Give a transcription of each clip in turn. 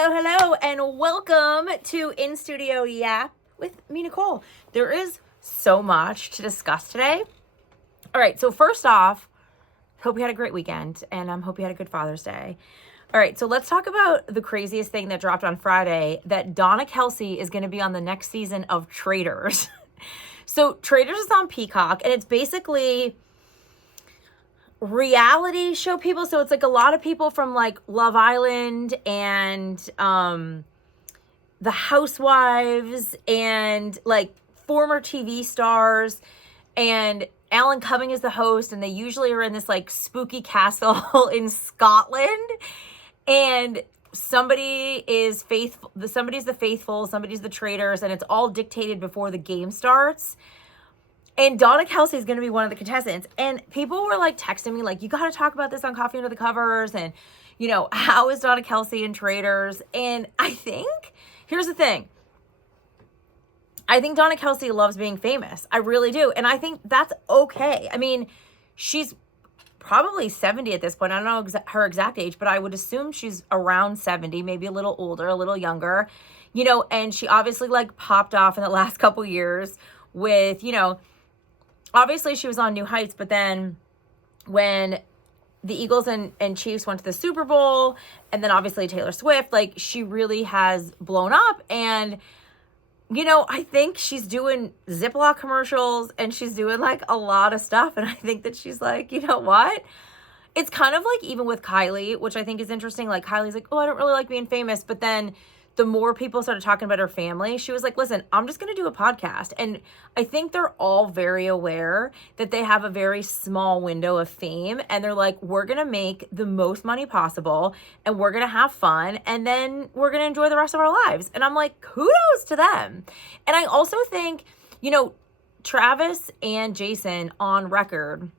Hello, and welcome to In Studio Yap with me, Nicole. There is so much to discuss today. All right, so first off, hope you had a great weekend, and hope you had a good Father's Day. All right, so let's talk about the craziest thing that dropped on Friday, that Donna Kelce is going to be on the next season of Traitors. So Traitors is on Peacock, and it's basically reality show people. So it's like a lot of people from like Love Island and the Housewives and like former TV stars, and Alan Cumming is the host, and they usually are in this like spooky castle in Scotland, and somebody is faithful, somebody's the faithful, somebody's the traitors, and it's all dictated before the game starts. And Donna Kelce is going to be one of the contestants. And people were like texting me like, you got to talk about this on Coffee Under the Covers. And, you know, how is Donna Kelce in Traitors? And I think, here's the thing. I think Donna Kelce loves being famous. I really do. And I think that's okay. I mean, she's probably 70 at this point. I don't know her exact age, but I would assume she's around 70, maybe a little older, a little younger, you know, and she obviously like popped off in the last couple years with, you know, obviously she was on New Heights, but then when the Eagles and Chiefs went to the Super Bowl, and then obviously Taylor Swift, like she really has blown up. And, you know, I think she's doing Ziploc commercials and she's doing like a lot of stuff. And I think that she's like, you know what? It's kind of like even with Kylie, which I think is interesting. Like Kylie's like, oh, I don't really like being famous. But then the more people started talking about her family, she was like, listen, I'm just going to do a podcast. And I think they're all very aware that they have a very small window of fame. And they're like, we're going to make the most money possible and we're going to have fun. And then we're going to enjoy the rest of our lives. And I'm like, kudos to them. And I also think, you know, Travis and Jason on record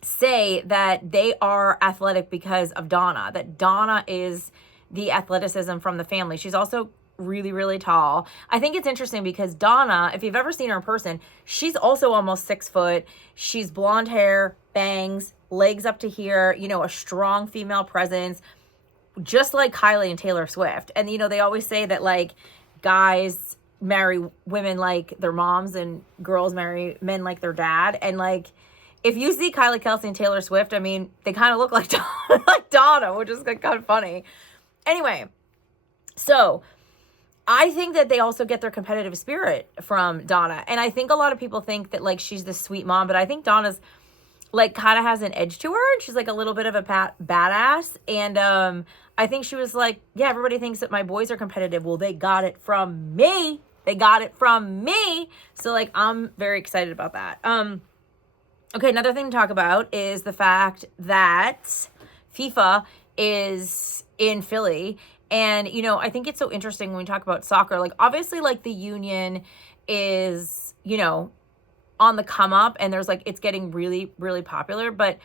say that they are athletic because of Donna, that Donna is the athleticism from the family. She's also really, really tall. I think it's interesting because Donna, if you've ever seen her in person, she's also almost 6 foot. She's blonde hair, bangs, legs up to here, you know, a strong female presence, just like Kylie and Taylor Swift. And, you know, they always say that like guys marry women like their moms and girls marry men like their dad. And like, if you see Kylie Kelce and Taylor Swift, I mean, they kind of look like Donna, which is kind of funny. Anyway, so I think that they also get their competitive spirit from Donna. And I think a lot of people think that like she's the sweet mom, but I think Donna's like kind of has an edge to her. And she's like a little bit of a badass. And I think she was like, yeah, everybody thinks that my boys are competitive. Well, they got it from me. They got it from me. So like, I'm very excited about that. Okay, another thing to talk about is the fact that FIFA is in Philly. And, you know, I think it's so interesting when we talk about soccer. Like, obviously, like, the union is, you know, on the come up, and there's, like, it's getting really, really popular. But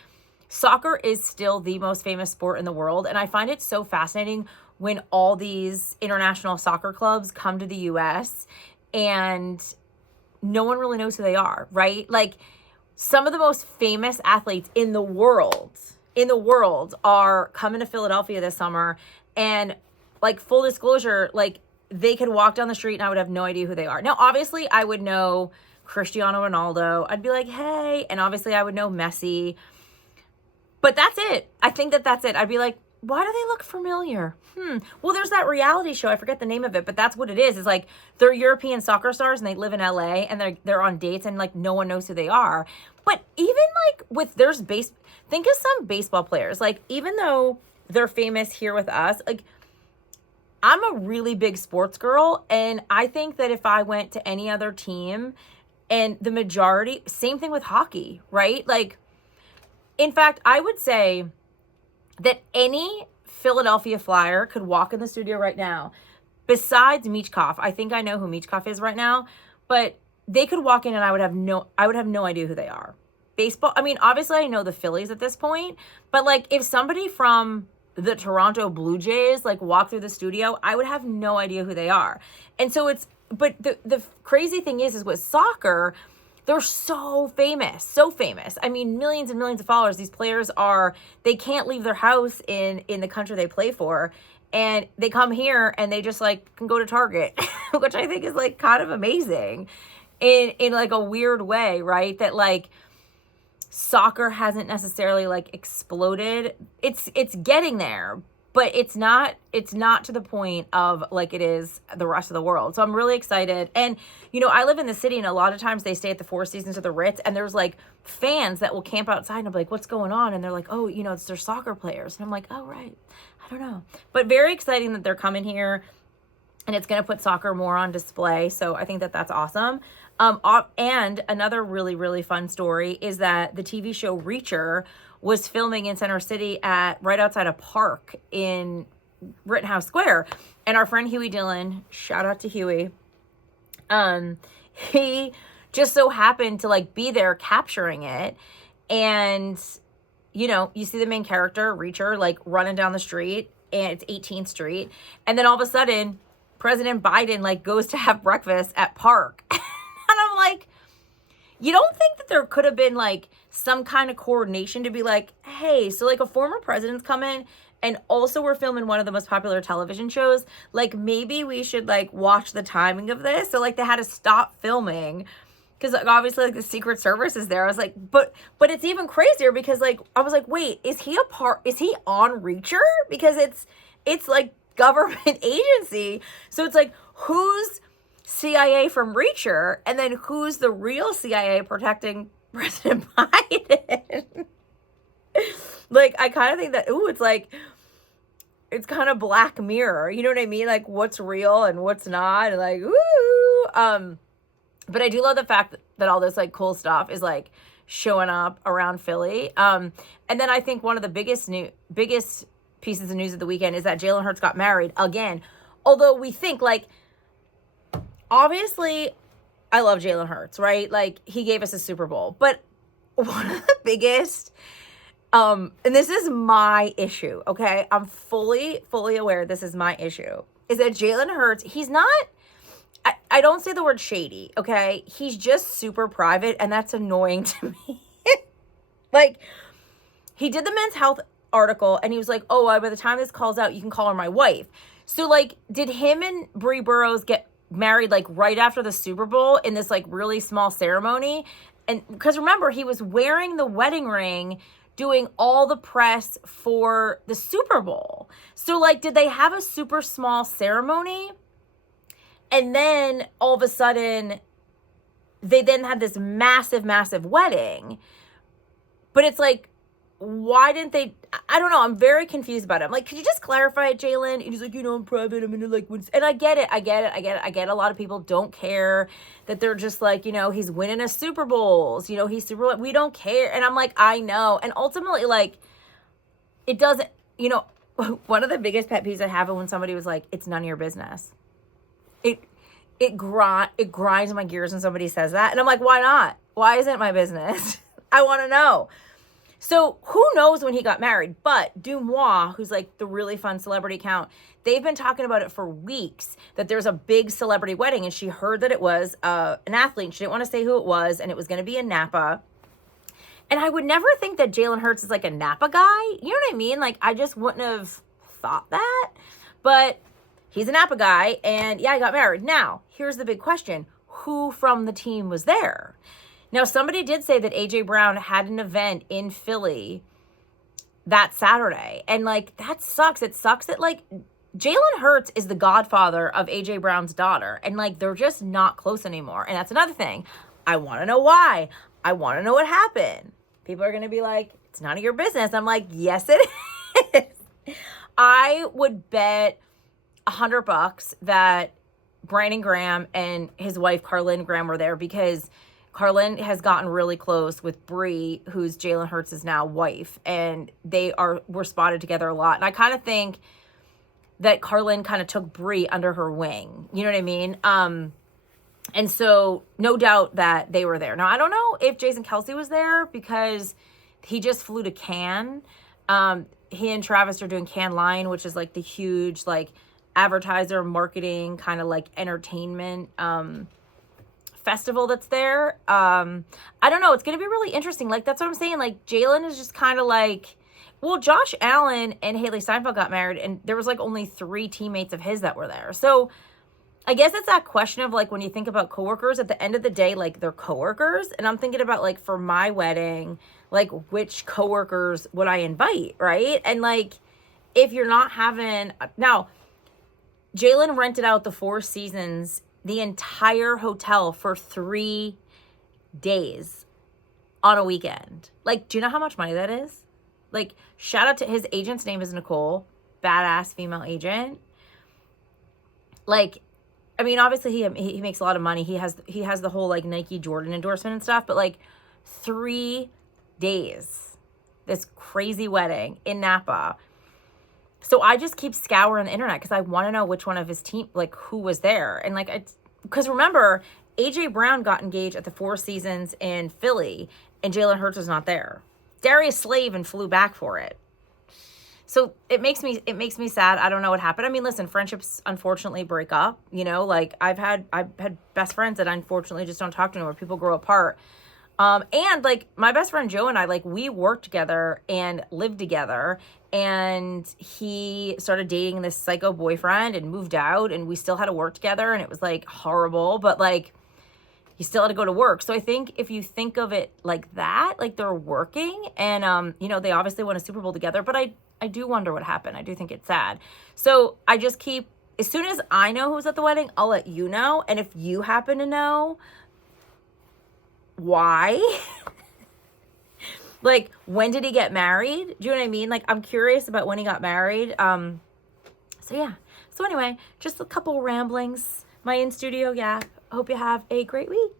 soccer is still the most famous sport in the world. And I find it so fascinating when all these international soccer clubs come to the U.S. and no one really knows who they are, right? Like, some of the most famous athletes in the world are coming to Philadelphia this summer. And like, full disclosure, like they could walk down the street and I would have no idea who they are. Now, obviously I would know Cristiano Ronaldo. I'd be like, hey, and obviously I would know Messi, but that's it. I think that that's it. I'd be like, why do they look familiar? Well, there's that reality show. I forget the name of it, but that's what it is. It's like they're European soccer stars and they live in LA and they're on dates and like no one knows who they are. But even like with think of some baseball players. Like even though they're famous here with us, like I'm a really big sports girl. And I think that if I went to any other team and the majority, same thing with hockey, right? Like, in fact, I would say that any Philadelphia Flyer could walk in the studio right now, besides Michkov. I think I know who Michkov is right now, but they could walk in and I would have no idea who they are. Baseball, I mean, obviously I know the Phillies at this point, but like if somebody from the Toronto Blue Jays like walked through the studio, I would have no idea who they are. And so but the crazy thing is with soccer, they're so famous. I mean, millions and millions of followers. These players they can't leave their house in the country they play for. And they come here and they just like can go to Target, which I think is like kind of amazing in like a weird way, right? That like soccer hasn't necessarily like exploded. It's getting there, but it's not to the point of like it is the rest of the world. So I'm really excited. And, you know, I live in the city and a lot of times they stay at the Four Seasons or the Ritz and there's like fans that will camp outside and I'm like, what's going on? And they're like, oh, you know, it's their soccer players. And I'm like, oh, right. I don't know. But very exciting that they're coming here and it's going to put soccer more on display. So I think that that's awesome. And another really, really fun story is that the TV show Reacher was filming in Center City right outside a park in Rittenhouse Square. And our friend Huey Dillon, shout out to Huey, he just so happened to like be there capturing it. And, you know, you see the main character, Reacher, like running down the street and it's 18th Street. And then all of a sudden, President Biden like goes to have breakfast at Park. And I'm like, you don't think that there could have been like some kind of coordination to be like, hey, so like a former president's coming and also we're filming one of the most popular television shows. Like maybe we should like watch the timing of this. So like they had to stop filming because like, obviously like the Secret Service is there. I was like, but it's even crazier because like, I was like, wait, is he on Reacher? Because it's like government agency. So it's like, who's CIA from Reacher, and then who's the real CIA protecting President Biden? Like, I kind of think that, it's like, it's kind of Black Mirror. You know what I mean? Like, what's real and what's not. And like, but I do love the fact that all this, like, cool stuff is, like, showing up around Philly. And then I think one of the biggest pieces of news of the weekend is that Jalen Hurts got married again. Although we think, like, obviously, I love Jalen Hurts, right? Like, he gave us a Super Bowl. But one of the biggest, and this is my issue, okay? I'm fully aware this is my issue, is that Jalen Hurts, he's not, I don't say the word shady, okay? He's just super private, and that's annoying to me. Like, he did the Men's Health article, and he was like, oh, by the time this calls out, you can call her my wife. So, like, did him and Bree Burrows get married like right after the Super Bowl in this like really small ceremony? And because remember, he was wearing the wedding ring doing all the press for the Super Bowl. So like, did they have a super small ceremony and then all of a sudden they then had this massive wedding? But it's like, why didn't they? I don't know. I'm very confused about it. I'm like, could you just clarify it, Jalen? And he's like, you know, I'm private. I'm gonna like, and I get it. A lot of people don't care that they're just like, you know, he's winning a Super Bowls. You know, he's super. We don't care. And I'm like, I know. And ultimately, like, it doesn't. You know, one of the biggest pet peeves I have is when somebody was like, it's none of your business. It grinds my gears when somebody says that, and I'm like, why not? Why isn't it my business? I want to know. So who knows when he got married, but Dumois, who's like the really fun celebrity account, they've been talking about it for weeks, that there's a big celebrity wedding, and she heard that it was an athlete, and she didn't want to say who it was, and it was going to be in Napa. And I would never think that Jalen Hurts is like a Napa guy. You know what I mean? Like, I just wouldn't have thought that, but he's a Napa guy, and yeah, he got married. Now, here's the big question. Who from the team was there? Now, somebody did say that A.J. Brown had an event in Philly that Saturday. And, like, that sucks. It sucks that, like, Jalen Hurts is the godfather of A.J. Brown's daughter. And, like, they're just not close anymore. And that's another thing. I want to know why. I want to know what happened. People are going to be like, it's none of your business. I'm like, yes, it is. I would bet $100 that Brandon Graham and his wife, Carlin Graham, were there because Carlin has gotten really close with Bree, who's Jalen Hurts' now wife, and were spotted together a lot. And I kind of think that Carlin kind of took Bree under her wing. You know what I mean? And so no doubt that they were there. Now, I don't know if Jason Kelce was there because he just flew to Cannes. He and Travis are doing Cannes Lion, which is like the huge like advertiser marketing kind of like entertainment festival that's there. I don't know. It's going to be really interesting. Like, that's what I'm saying. Like, Jalen is just kind of like, well, Josh Allen and Haley Steinfeld got married, and there was like only 3 teammates of his that were there. So I guess it's that question of like, when you think about coworkers, at the end of the day, like, they're coworkers. And I'm thinking about like, for my wedding, like, which coworkers would I invite, right? And like, if you're not having, now, Jalen rented out the Four Seasons, the entire hotel, for 3 days on a weekend. Like, do you know how much money that is? Like, shout out to his agent's name is Nicole, badass female agent. Like, I mean, obviously he makes a lot of money. He has the whole like Nike Jordan endorsement and stuff, but like 3 days, this crazy wedding in Napa. So I just keep scouring the internet because I want to know which one of his team, like, who was there. And like, because remember, AJ Brown got engaged at the Four Seasons in Philly, and Jalen Hurts was not there. Darius Slave and flew back for it. So it makes me sad. I don't know what happened. I mean, listen, friendships unfortunately break up, you know, like I've had best friends that I unfortunately just don't talk to anymore. People grow apart. And like my best friend Joe and I, like, we worked together and lived together, and he started dating this psycho boyfriend and moved out, and we still had to work together, and it was like horrible, but like he still had to go to work. So I think if you think of it like that, like they're working, and you know, they obviously won a Super Bowl together, but I do wonder what happened. I do think it's sad. So I just keep, as soon as I know who's at the wedding, I'll let you know. And if you happen to know why, like, when did he get married? Do you know what I mean? Like, I'm curious about when he got married. So yeah. So anyway, just a couple ramblings. My In Studio Yap. Hope you have a great week.